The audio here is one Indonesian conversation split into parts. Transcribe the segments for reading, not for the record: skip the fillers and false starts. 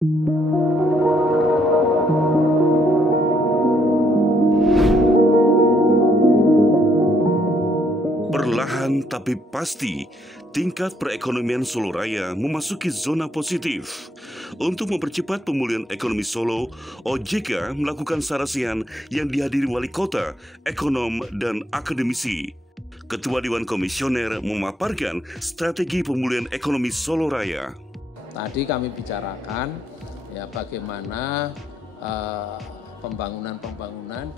Perlahan tapi pasti, tingkat perekonomian Solo Raya memasuki zona positif. Untuk mempercepat pemulihan ekonomi Solo, OJK melakukan sarasian yang dihadiri wali kota, ekonom, dan akademisi. Ketua Dewan Komisioner memaparkan strategi pemulihan ekonomi Solo Raya. Tadi kami bicarakan ya bagaimana pembangunan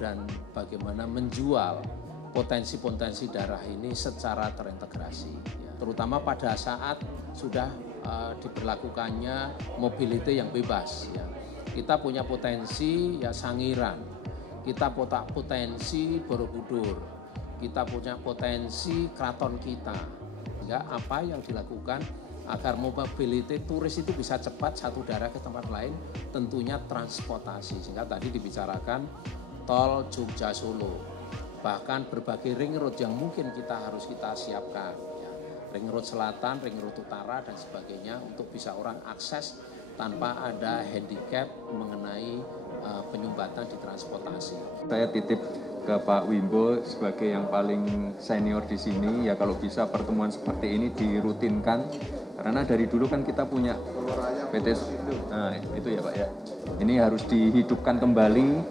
dan bagaimana menjual potensi-potensi daerah ini secara terintegrasi, ya. Terutama pada saat sudah diberlakukannya mobility yang bebas. Ya. Kita punya potensi ya Sangiran, kita potensi Borobudur, kita punya potensi keraton kita. Sehingga apa yang dilakukan agar mobility turis itu bisa cepat satu daerah ke tempat lain, tentunya transportasi. Sehingga tadi dibicarakan tol Jogja Solo. Bahkan berbagai ring road yang mungkin harus kita siapkan, ya. Ring road selatan, ring road utara, dan sebagainya untuk bisa orang akses tanpa ada handicap mengenai penyumbatan di transportasi. Saya titip ke Pak Wimbo sebagai yang paling senior di sini, ya kalau bisa pertemuan seperti ini dirutinkan, karena dari dulu kan kita punya PT, nah itu ya Pak ya, ini harus dihidupkan kembali,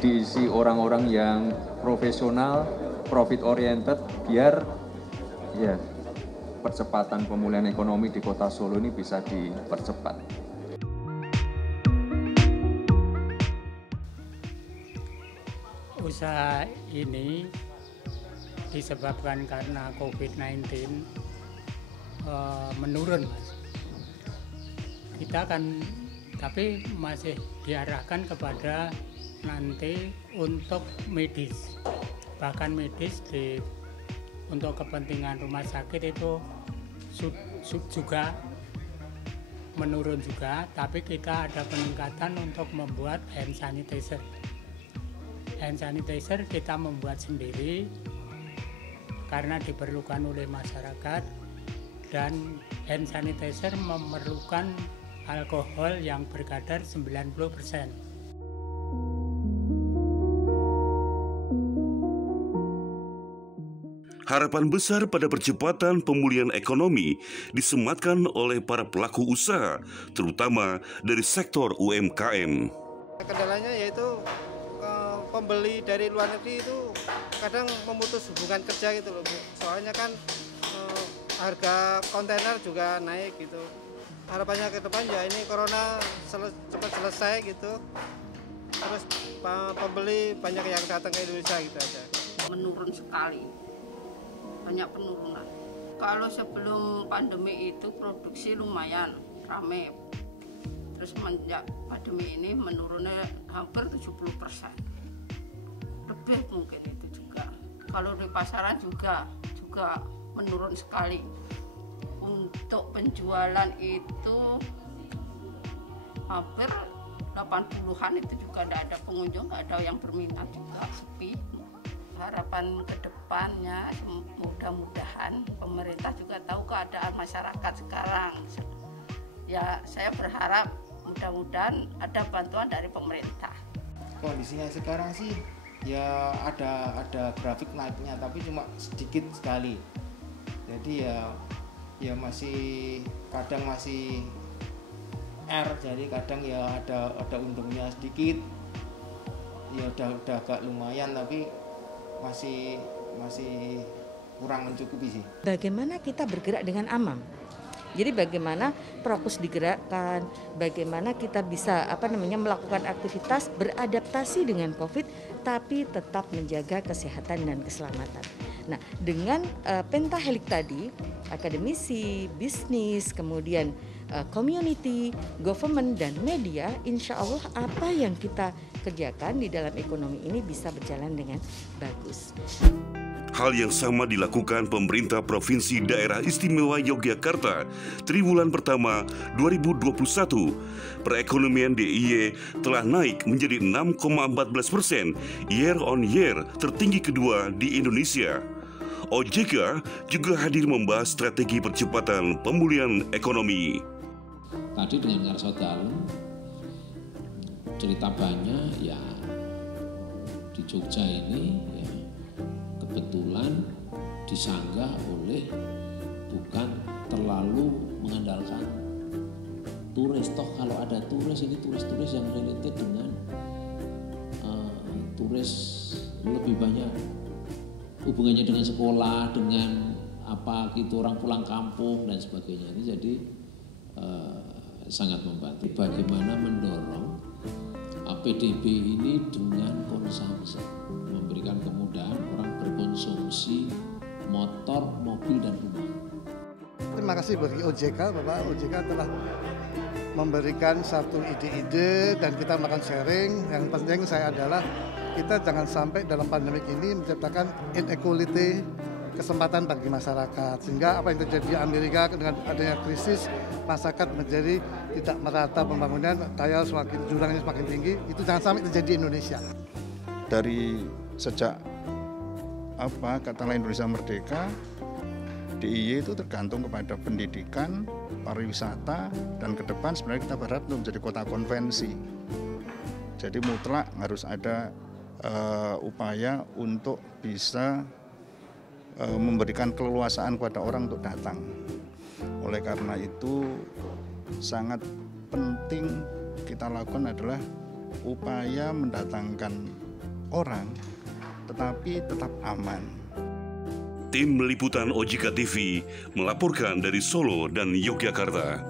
diisi orang-orang yang profesional, profit oriented, biar ya percepatan pemulihan ekonomi di Kota Solo ini bisa dipercepat. Usaha ini disebabkan karena COVID-19 menurun, Mas. Kita kan tapi masih diarahkan kepada nanti untuk medis, bahkan medis untuk kepentingan rumah sakit itu juga menurun juga, tapi kita ada peningkatan untuk membuat hand sanitizer. Hand sanitizer kita membuat sendiri karena diperlukan oleh masyarakat, dan hand sanitizer memerlukan alkohol yang berkadar 90%. Harapan besar pada percepatan pemulihan ekonomi disematkan oleh para pelaku usaha, terutama dari sektor UMKM. Kendalanya yaitu pembeli dari luar negeri itu kadang memutus hubungan kerja gitu loh, Bu. Soalnya kan harga kontainer juga naik gitu. Harapannya ke depan ya ini corona cepat selesai gitu. Terus pembeli banyak yang datang ke Indonesia gitu aja. Menurun sekali. Banyak penurunan. Kalau sebelum pandemi itu produksi lumayan rame. Terus semenjak pandemi ini menurunnya hampir 70%. Lebih mungkin itu juga. Kalau di pasaran juga menurun sekali. Untuk penjualan itu hampir 80-an itu juga tidak ada pengunjung, tidak ada yang berminat juga, sepi. Harapan ke depannya mudah-mudahan pemerintah juga tahu keadaan masyarakat sekarang. Ya saya berharap mudah-mudahan ada bantuan dari pemerintah. Kondisinya sekarang sih ya ada grafik naiknya, tapi cuma sedikit sekali. Jadi ya masih kadang masih R, jadi kadang ya ada untungnya sedikit. Ya udah agak lumayan, tapi masih kurang mencukupi sih. Bagaimana kita bergerak dengan aman? Jadi bagaimana prokes digerakkan, bagaimana kita bisa melakukan aktivitas beradaptasi dengan COVID, tapi tetap menjaga kesehatan dan keselamatan. Nah, dengan pentahelik tadi, akademisi, bisnis, kemudian community, government, dan media, insya Allah apa yang kita kerjakan di dalam ekonomi ini bisa berjalan dengan bagus. Hal yang sama dilakukan pemerintah Provinsi Daerah Istimewa Yogyakarta triwulan pertama 2021. Perekonomian DIY telah naik menjadi 6,14% year on year, tertinggi kedua di Indonesia. OJK juga hadir membahas strategi percepatan pemulihan ekonomi. Tadi dengan ngarsa dalem cerita banyak ya, di Jogja ini ya kebetulan disanggah oleh bukan terlalu mengandalkan turis. Toh kalau ada turis, ini turis-turis yang related dengan turis lebih banyak hubungannya dengan sekolah, dengan apa gitu, orang pulang kampung dan sebagainya. Ini jadi sangat membantu. Bagaimana mendorong PDB ini dengan konsumsi, memberikan kemudahan orang berkonsumsi motor, mobil dan rumah. Terima kasih bagi OJK, Bapak OJK telah memberikan satu ide-ide dan kita makan sharing. Yang penting saya adalah kita jangan sampai dalam pandemik ini menciptakan inequality, kesempatan bagi masyarakat, sehingga apa yang terjadi di Amerika dengan adanya krisis, masyarakat menjadi tidak merata pembangunan, daya jurangnya semakin tinggi. Itu jangan sampai terjadi di Indonesia. Dari sejak katakanlah Indonesia merdeka, DIY itu tergantung kepada pendidikan, pariwisata, dan ke depan sebenarnya kita berharap untuk menjadi kota konvensi. Jadi mutlak harus ada upaya untuk bisa memberikan keleluasaan kepada orang untuk datang. Oleh karena itu sangat penting kita lakukan adalah upaya mendatangkan orang tetapi tetap aman. Tim Liputan OJK TV melaporkan dari Solo dan Yogyakarta.